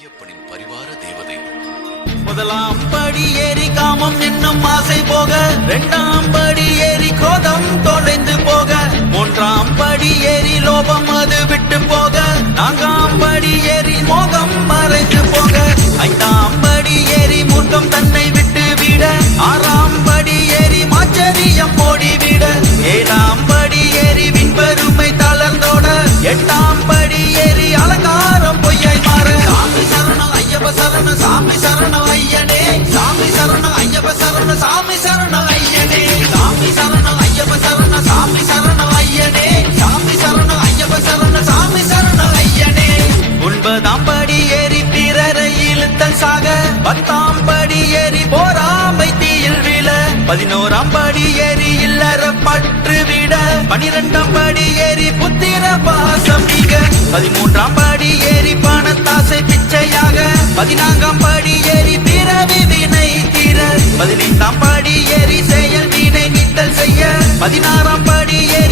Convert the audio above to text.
ஐயப்பனின் பரிவார தேவதை. முதலாம் படி ஏறி காமம் என்னும் ஆசை போக, இரண்டாம் படி ஏறி கோதம் தொலைந்து போக, மூன்றாம் படி ஏறி லோபம் அது விட்டு போக, நான்காம் படி ஏறி மோகம் மறைந்து போக, ஐந்தாம் படி ஏறி மூர்க்கம் தன்னை விட்டு விட, ஆறாம் படி ஏறி மாச்சரியம் ஓடிவிட, ஏழாம் படி ஏறி விண்பெருமை தளர்ந்தோட, எட்டாம் படி ஏறி அலங்காரம் பொய்யாய் மாற. சாமி சரணம் ஐயப்ப சரணம் சாமி சரணம் ஐயனே, சாமி சரணம் ஐயப்ப சரணம் சாமி சரணம் ஐயனே, சாமி சரணம் ஐயப்ப சரணம் சாமி சரணம் ஐயனே, சாமி சரணம் ஐயப்ப சரணம் சாமி சரணம் ஐயனே. ஒன்பதாம் படி ஏறி பிறரை இழுத்தல் சாக, பத்தாம் படி ஏறி போராமை தீயில் விழ, பதினோராம் படி ஏறி இல்லற பற்று விட, 12ஆம் படி ஏறி புத்திர பாசம் நீங்க, 13ஆம் படி ஏறி பணத்தாசை பிச்சையாக, 14ஆம் படி ஏறி பிறவி வினை தீர, 15ஆம் படி ஏறி செயல் வினை நீத்தல் செய்ய, 16ஆம் படி ஏறி